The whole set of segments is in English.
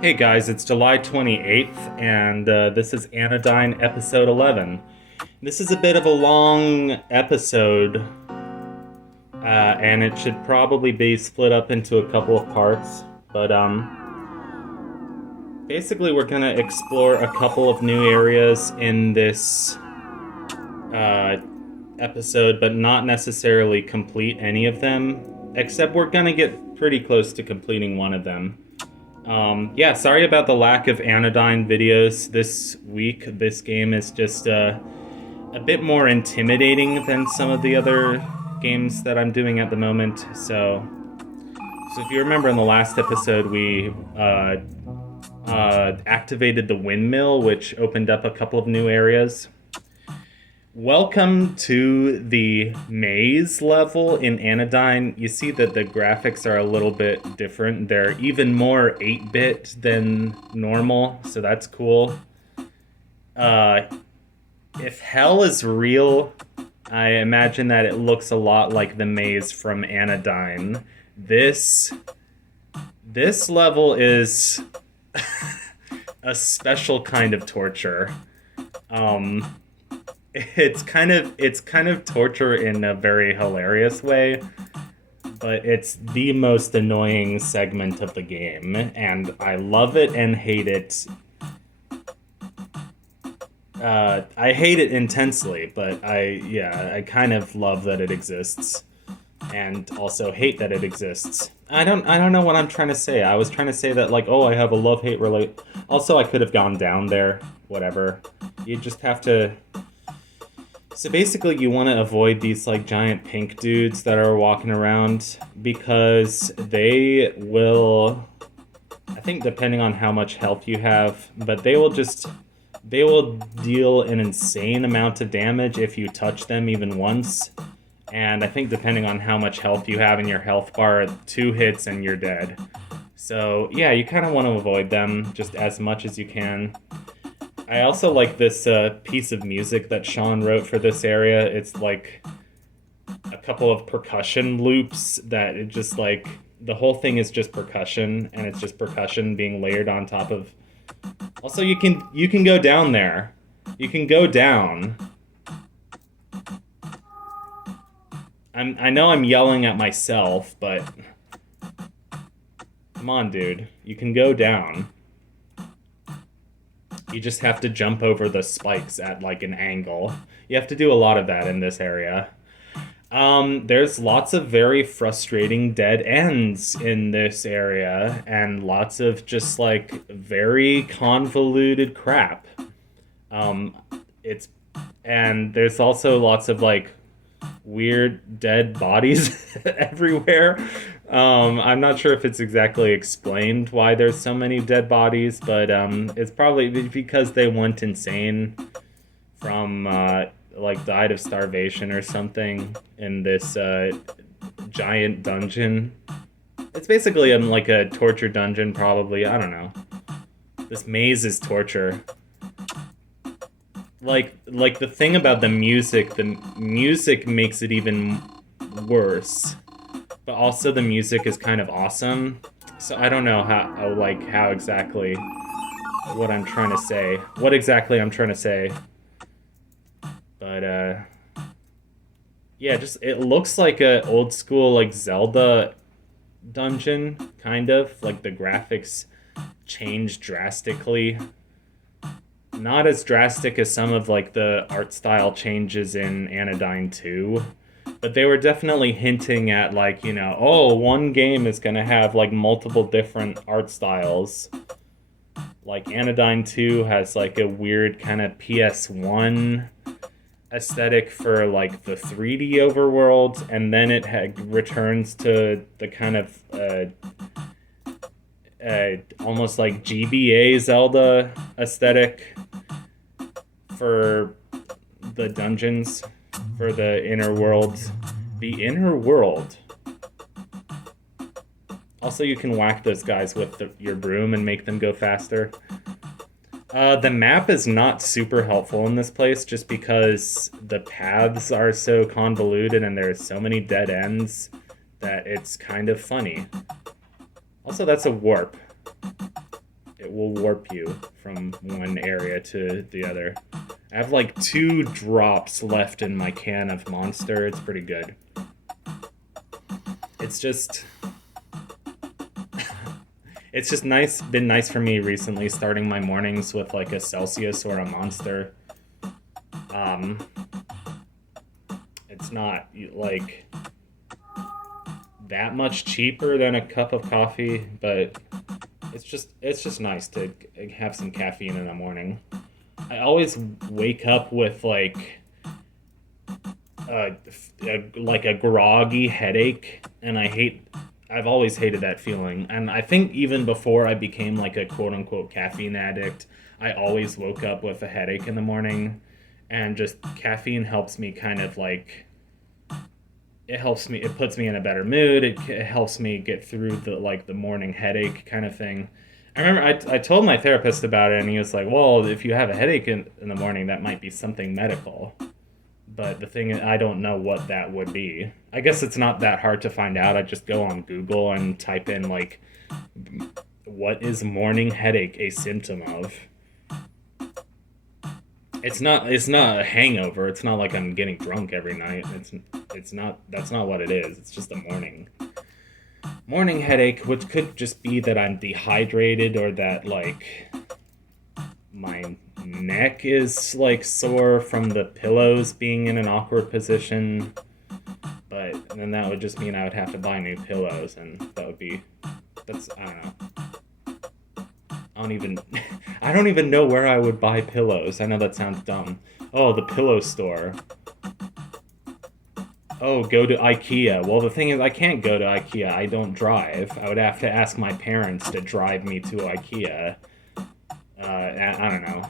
Hey guys, it's July 28th, and this is Anodyne episode 11. This is a bit of a long episode, and it should probably be split up into a couple of parts. But basically, we're gonna explore a couple of new areas in this uh, episode, but not necessarily complete any of them. Except we're gonna get pretty close to completing one of them. Yeah, sorry about the lack of Anodyne videos this week. This game is just a bit more intimidating than some of the other games that I'm doing at the moment. So if you remember in the last episode, we activated the windmill, which opened up a couple of new areas. Welcome to the maze level in Anodyne. You see that the graphics are a little bit different. They're even more 8-bit than normal, so that's cool. If hell is real, I imagine that it looks a lot like the maze from Anodyne. This level is a special kind of torture. It's kind of torture in a very hilarious way, but it's the most annoying segment of the game, and I love it and hate it. I hate it intensely, but I kind of love that it exists, and also hate that it exists. I don't know what I'm trying to say. I was trying to say that, like, oh, I have a love-hate relate. Also, I could have gone down there. Whatever. You just have to. So basically, you want to avoid these like giant pink dudes that are walking around because they will, I think depending on how much health you have, but they will deal an insane amount of damage if you touch them even once. And I think depending on how much health you have in your health bar, 2 hits and you're dead. So yeah, you kind of want to avoid them just as much as you can. I also like this piece of music that Sean wrote for this area. It's like a couple of percussion loops that it just like the whole thing is just percussion, and it's just percussion being layered on top of. Also, you can go down there. You can go down. I know I'm yelling at myself, but come on, dude. You can go down. You just have to jump over the spikes at like an angle. You have to do a lot of that in this area. There's lots of very frustrating dead ends in this area, and lots of just like very convoluted crap. It's and there's also lots of like weird dead bodies everywhere. I'm not sure if it's exactly explained why there's so many dead bodies, but it's probably because they went insane from like died of starvation or something in this giant dungeon. It's basically like a torture dungeon, probably. I don't know. This maze is torture. Like the thing about the music makes it even worse. But also the music is kind of awesome. So I don't know how exactly what I'm trying to say. What exactly I'm trying to say. But yeah, just it looks like a old school like Zelda dungeon, kind of. Like the graphics changed drastically. Not as drastic as some of like the art style changes in Anodyne 2, but they were definitely hinting at like, oh, one game is gonna have like multiple different art styles. Like Anodyne 2 has like a weird kind of PS1 aesthetic for like the 3D overworld, and then it returns to the kind of almost like GBA Zelda aesthetic for the dungeons, for the inner worlds. The inner world. Also, you can whack those guys with your broom and make them go faster. The map is not super helpful in this place just because the paths are so convoluted and there's so many dead ends that it's kind of funny. Also, that's a warp. It will warp you from one area to the other. I have like 2 drops left in my can of Monster. It's pretty good. It's just nice, been nice for me recently, starting my mornings with like a Celsius or a Monster. It's not like that much cheaper than a cup of coffee, but it's just nice to have some caffeine in the morning. I always wake up with like a groggy headache, and I've always hated that feeling. And I think even before I became like a quote unquote caffeine addict, I always woke up with a headache in the morning, and just caffeine helps me kind of like it puts me in a better mood. It helps me get through the morning headache kind of thing. I remember I told my therapist about it, and he was like, well, if you have a headache in the morning, that might be something medical. But the thing is, I don't know what that would be. I guess it's not that hard to find out. I just go on Google and type in, like, what is morning headache a symptom of? It's not a hangover. It's not like I'm getting drunk every night. That's not what it is. It's just a morning headache, which could just be that I'm dehydrated, or that like my neck is like sore from the pillows being in an awkward position. But then that would just mean I would have to buy new pillows, and I don't know. I don't even know where I would buy pillows. I know that sounds dumb. Oh, the pillow store. Oh, go to IKEA. Well, the thing is, I can't go to IKEA. I don't drive. I would have to ask my parents to drive me to IKEA. I don't know.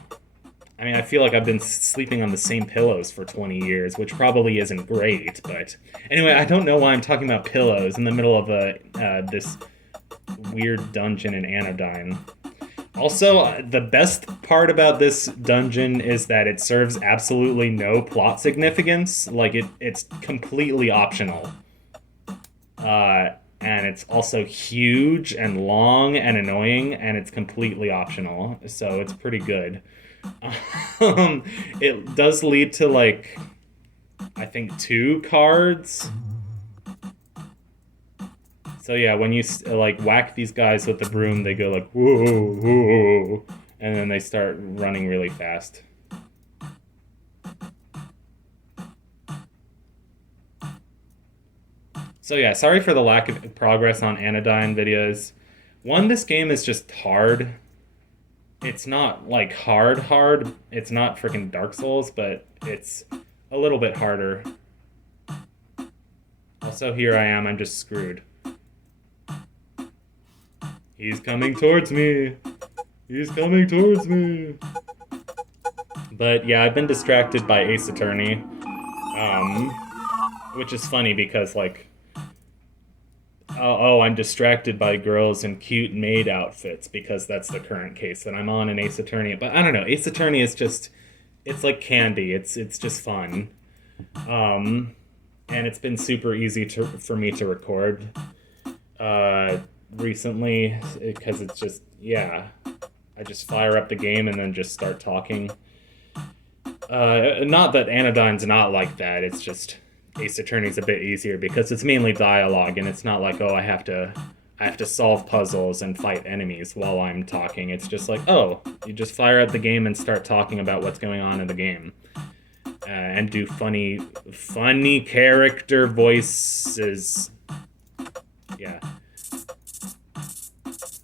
I mean, I feel like I've been sleeping on the same pillows for 20 years, which probably isn't great, but... Anyway, I don't know why I'm talking about pillows in the middle of this weird dungeon in Anodyne. Also, the best part about this dungeon is that it serves absolutely no plot significance. Like, it's completely optional. And it's also huge and long and annoying, and it's completely optional. So it's pretty good. It does lead to, like, I think 2 cards. So yeah, when you like whack these guys with the broom, they go like whoa, whoa, and then they start running really fast. So yeah, sorry for the lack of progress on Anodyne videos. One, this game is just hard. It's not like hard. It's not freaking Dark Souls, but it's a little bit harder. Also, here I am, I'm just screwed. He's coming towards me. He's coming towards me. But yeah, I've been distracted by Ace Attorney. Which is funny because, like... I'm distracted by girls in cute maid outfits because that's the current case that I'm on in Ace Attorney. But I don't know, Ace Attorney is just... It's like candy. It's just fun. And it's been super easy for me to record. Recently, because it's just, yeah, I just fire up the game and then just start talking. Not that Anodyne's not like that, it's just Ace Attorney's a bit easier because it's mainly dialogue, and it's not like, oh, I have to solve puzzles and fight enemies while I'm talking. It's just like, oh, you just fire up the game and start talking about what's going on in the game. And do funny character voices. Yeah.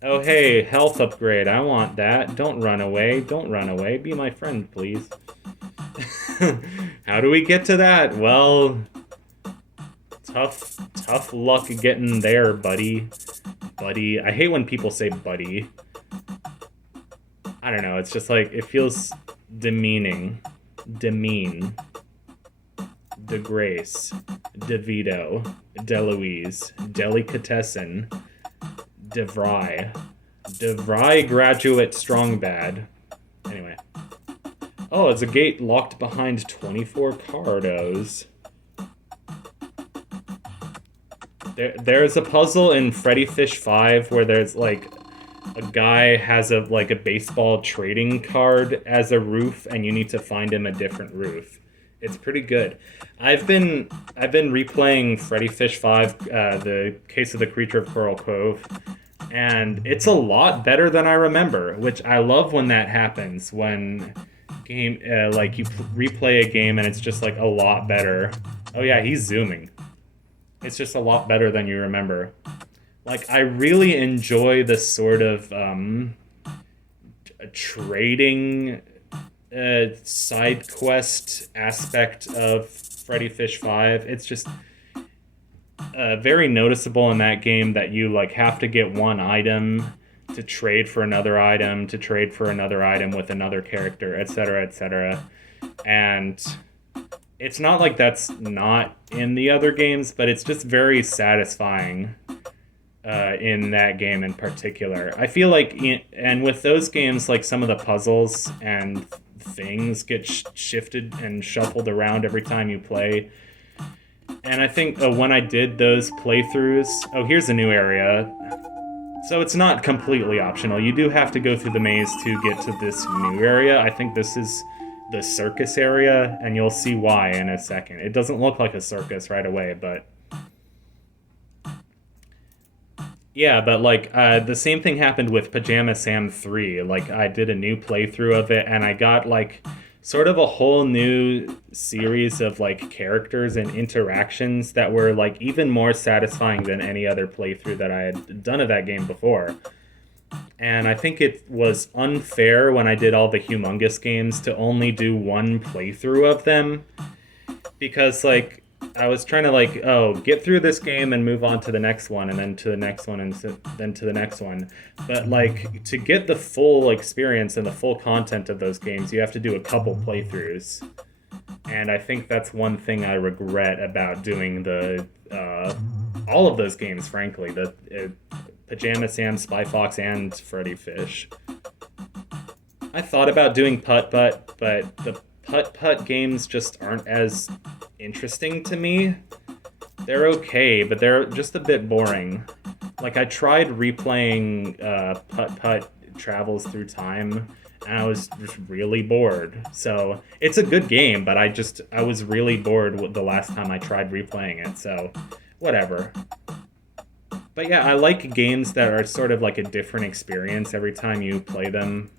Oh, hey, health upgrade. I want that. Don't run away. Don't run away. Be my friend, please. How do we get to that? Well, tough luck getting there, buddy. Buddy. I hate when people say buddy. I don't know. It's just like, it feels demeaning. Demean. DeGrace. DeVito. DeLuise. Delicatessen. DeVry. DeVry graduate strong bad. Anyway. Oh, it's a gate locked behind 24 cardos. There's a puzzle in Freddy Fish 5 where there's like a guy has a baseball trading card as a roof, and you need to find him a different roof. It's pretty good. I've been replaying Freddy Fish 5, the Case of the Creature of Coral Cove, and it's a lot better than I remember, which I love when that happens, when like you replay a game and it's just like a lot better. Oh yeah, he's zooming. It's just a lot better than you remember. Like, I really enjoy the sort of trading side quest aspect of Freddy Fish 5. It's just very noticeable in that game that you like have to get one item to trade for another item, to trade for another item with another character, etc., etc. And it's not like that's not in the other games, but it's just very satisfying in that game in particular. I feel like, and with those games, like some of the puzzles and things get shifted and shuffled around every time you play. And I think when I did those playthroughs, oh, here's a new area. So it's not completely optional. You do have to go through the maze to get to this new area. I think this is the circus area, and you'll see why in a second. It doesn't look like a circus right away, but yeah, but like the same thing happened with Pajama Sam 3. Like I did a new playthrough of it and I got like sort of a whole new series of like characters and interactions that were like even more satisfying than any other playthrough that I had done of that game before. And I think it was unfair when I did all the humongous games to only do one playthrough of them, because like I was trying to like, oh, get through this game and move on to the next one, and then to the next one, and then to the next one. But like to get the full experience and the full content of those games, you have to do a couple playthroughs. And I think that's one thing I regret about doing the all of those games. Frankly, the Pajama Sam, Spy Fox, and Freddy Fish. I thought about doing Putt Putt, but the Putt Putt games just aren't as interesting to me. They're okay, but they're just a bit boring. Like, I tried replaying Putt Putt Travels Through Time, and I was just really bored. So, it's a good game, but I was really bored with the last time I tried replaying it, so whatever. But yeah, I like games that are sort of like a different experience every time you play them.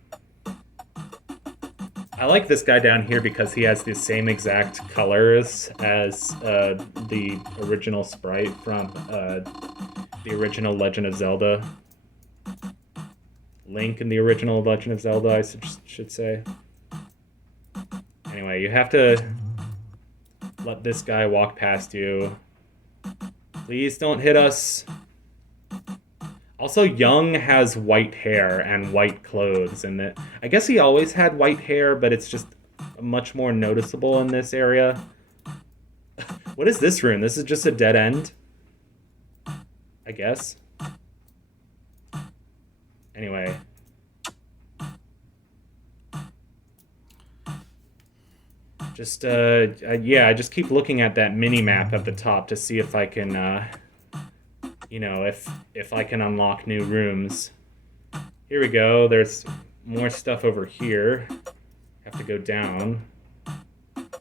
I like this guy down here because he has the same exact colors as the original sprite from the original Legend of Zelda. Link in the original Legend of Zelda, I should say. Anyway, you have to let this guy walk past you. Please don't hit us. Also, Young has white hair and white clothes, and I guess he always had white hair, but it's just much more noticeable in this area. What is this room? This is just a dead end? I guess. Anyway. Just, yeah, I just keep looking at that mini-map at the top to see if I can, you know, if I can unlock new rooms. Here we go. There's more stuff over here. Have to go down.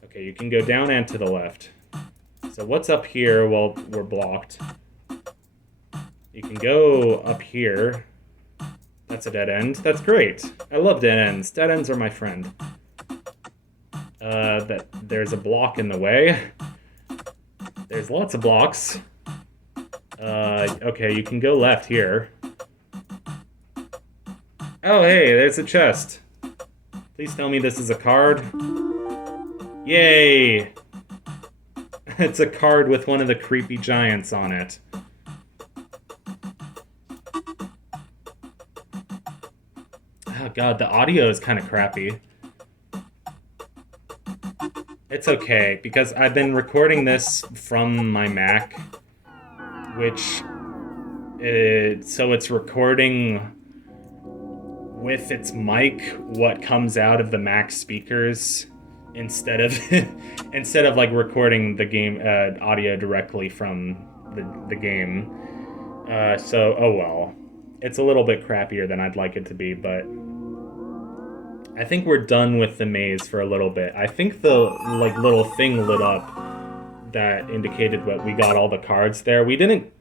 Okay, you can go down and to the left. So what's up here? Well, we're blocked. You can go up here. That's a dead end. That's great. I love dead ends. Dead ends are my friend. There's a block in the way. There's lots of blocks. Okay, you can go left here. Oh, hey, there's a chest. Please tell me this is a card. Yay! It's a card with one of the creepy giants on it. Oh god, the audio is kind of crappy. It's okay, because I've been recording this from my Mac, which so it's recording with its mic what comes out of the Mac speakers instead of instead of like recording the game audio directly from the game. So oh well. it's a little bit crappier than I'd like it to be, but I think we're done with the maze for a little bit. I think the like little thing lit up that indicated what we got all the cards there. We didn't,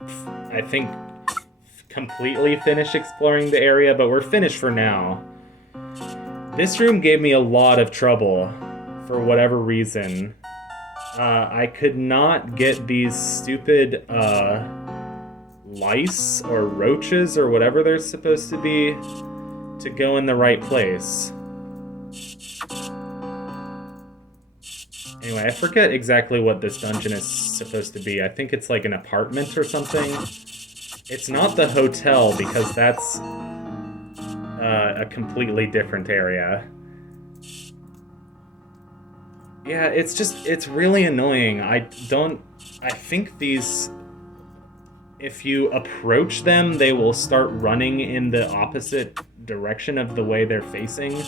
I think, completely finish exploring the area, but we're finished for now. This room gave me a lot of trouble for whatever reason. I could not get these stupid lice or roaches or whatever they're supposed to be to go in the right place. Anyway, I forget exactly what this dungeon is supposed to be. I think it's like an apartment or something. It's not the hotel because that's a completely different area. Yeah, it's really annoying. I think these, if you approach them, they will start running in the opposite direction of the way they're facing.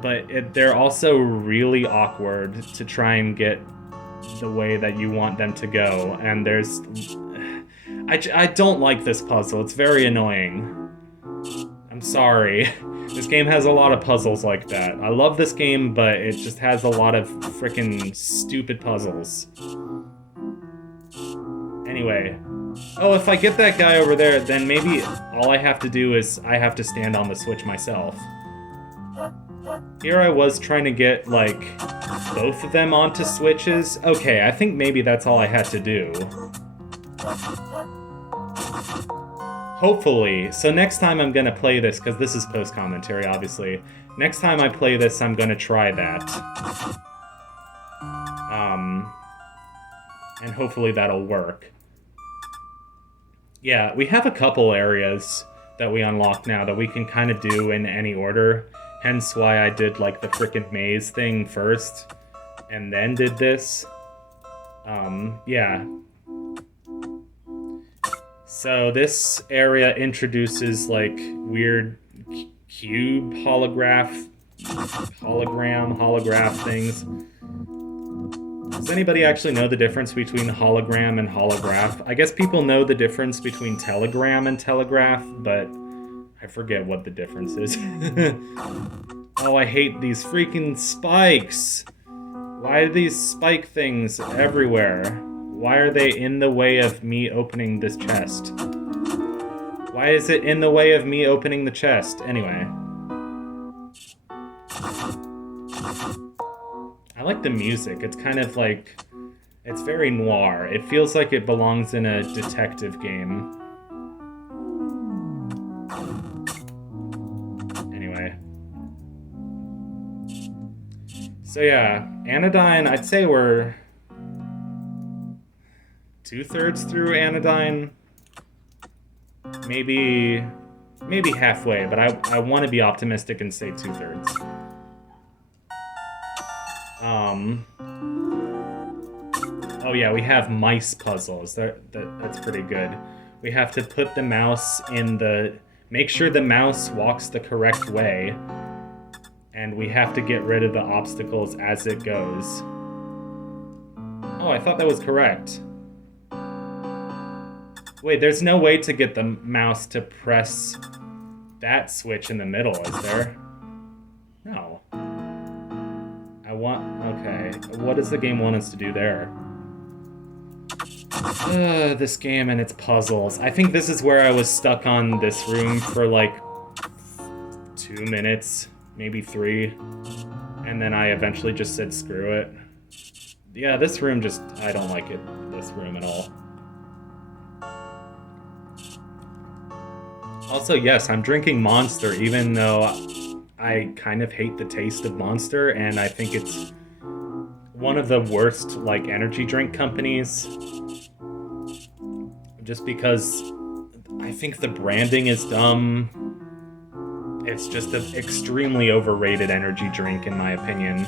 But they're also really awkward to try and get the way that you want them to go. And there's... I don't like this puzzle. It's very annoying. I'm sorry. This game has a lot of puzzles like that. I love this game, but it just has a lot of freaking stupid puzzles. Anyway. Oh, if I get that guy over there, then maybe all I have to do is I have to stand on the switch myself. Here I was trying to get, like, both of them onto switches. Okay, I think maybe that's all I had to do. Hopefully. So next time I'm gonna play this, because this is post-commentary, obviously. Next time I play this, I'm gonna try that. And hopefully that'll work. Yeah, we have a couple areas that we unlock now that we can kind of do in any order. Hence why I did, like, the frickin' maze thing first, and then did this. Yeah. So this area introduces, like, weird cube holograph things. Does anybody actually know the difference between hologram and holograph? I guess people know the difference between telegram and telegraph, but I forget what the difference is. Oh, I hate these freaking spikes! Why are these spike things everywhere? Why are they in the way of me opening this chest? Why is it in the way of me opening the chest? Anyway. I like the music. It's kind of like... It's very noir. It feels like it belongs in a detective game. Anyway. So yeah, Anodyne, I'd say we're 2/3 through Anodyne. Maybe halfway, but I want to be optimistic and say 2/3. Oh yeah, we have mice puzzles. That's pretty good. We have to put the mouse in the... Make sure the mouse walks the correct way. And we have to get rid of the obstacles as it goes. Oh, I thought that was correct. Wait, there's no way to get the mouse to press that switch in the middle, is there? No. Okay. What does the game want us to do there? This game and its puzzles. I think this is where I was stuck on this room for like 2 minutes, maybe 3. And then I eventually just said screw it. Yeah, this room just... I don't like it, this room at all. Also, yes, I'm drinking Monster, even though I kind of hate the taste of Monster, and I think it's one of the worst, like, energy drink companies. Just because I think the branding is dumb. It's just an extremely overrated energy drink, in my opinion.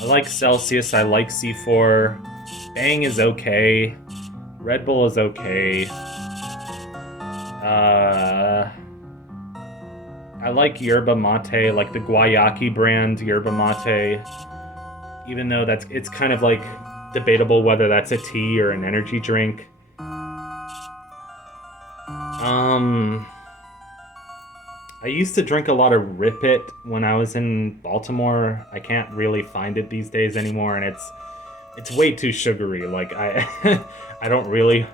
I like Celsius, I like C4. Bang is okay. Red Bull is okay. I like yerba mate, like the Guayaki brand yerba mate. Even though it's kind of like debatable whether that's a tea or an energy drink. I used to drink a lot of Rip It when I was in Baltimore. I can't really find it these days anymore, and it's way too sugary. Like, I I don't really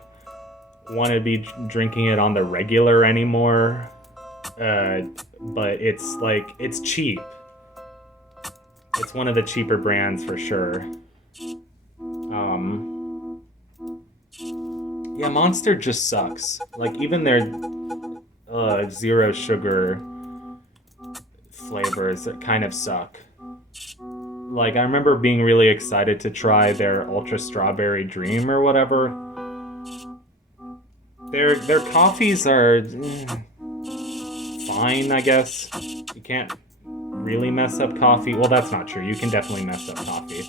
want to be drinking it on the regular anymore. But it's like, it's cheap. It's one of the cheaper brands for sure. Yeah, Monster just sucks. Like, even their zero sugar flavors kind of suck. Like, I remember being really excited to try their Ultra Strawberry Dream or whatever. Their coffees are fine, I guess. You can't really mess up coffee. Well, that's not true. You can definitely mess up coffee.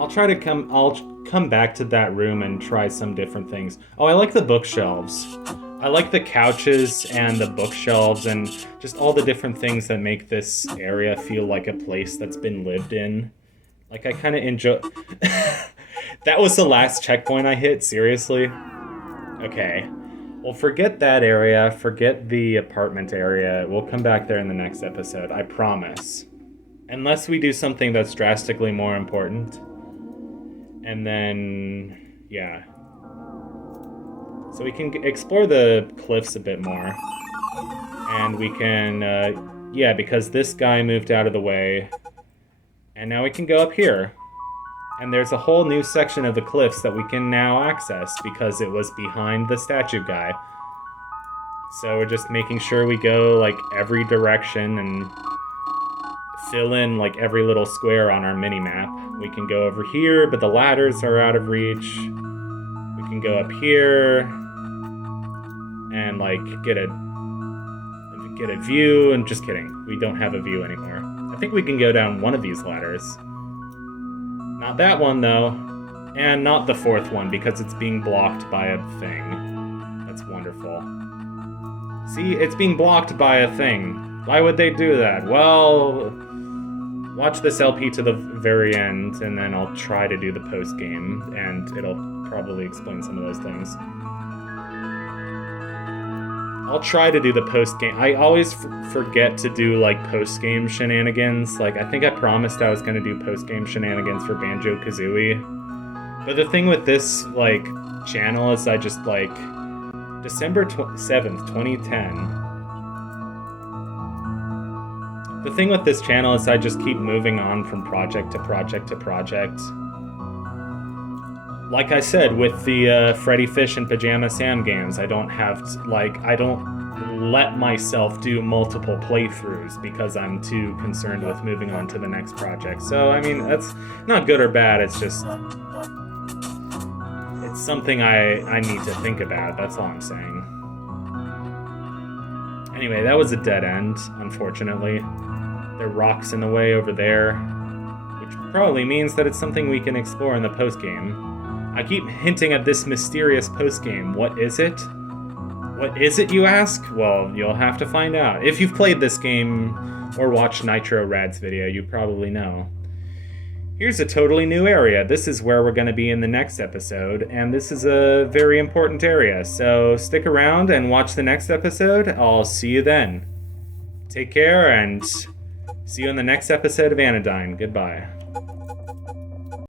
I'll come back to that room and try some different things. Oh, I like the bookshelves. I like the couches and the bookshelves and just all the different things that make this area feel like a place that's been lived in. Like, I kind of enjoy... That was the last checkpoint I hit, seriously? Okay. Well, forget that area, forget the apartment area. We'll come back there in the next episode, I promise. Unless we do something that's drastically more important. And then, yeah. So we can explore the cliffs a bit more. And we can, yeah, because this guy moved out of the way. And now we can go up here. And there's a whole new section of the cliffs that we can now access because it was behind the statue guy. So we're just making sure we go, like, every direction and fill in, like, every little square on our mini-map. We can go over here, but the ladders are out of reach. We can go up here and, like, get a view, and just kidding. We don't have a view anymore. I think we can go down one of these ladders. Not that one, though. And not the fourth one, because it's being blocked by a thing. That's wonderful. See, it's being blocked by a thing. Why would they do that? Well, watch this LP to the very end, and then I'll try to do the post-game, and it'll probably explain some of those things. I'll try to do the post-game. I always forget to do, like, post-game shenanigans. Like, I think I promised I was going to do post-game shenanigans for Banjo-Kazooie. But the thing with this, like, channel is I just, like... December 7th, 2010. The thing with this channel is I just keep moving on from project to project to project. Like I said, with the Freddy Fish and Pajama Sam games, I don't have to, I don't let myself do multiple playthroughs because I'm too concerned with moving on to the next project. So, I mean, that's not good or bad, it's just... It's something I need to think about, that's all I'm saying. Anyway, that was a dead end, unfortunately. There are rocks in the way over there, which probably means that it's something we can explore in the post-game. I keep hinting at this mysterious post-game. What is it? What is it, you ask? Well, you'll have to find out. If you've played this game or watched Nitro Rad's video, you probably know. Here's a totally new area. This is where we're going to be in the next episode, and this is a very important area, so stick around and watch the next episode. I'll see you then. Take care, and see you in the next episode of Anodyne. Goodbye.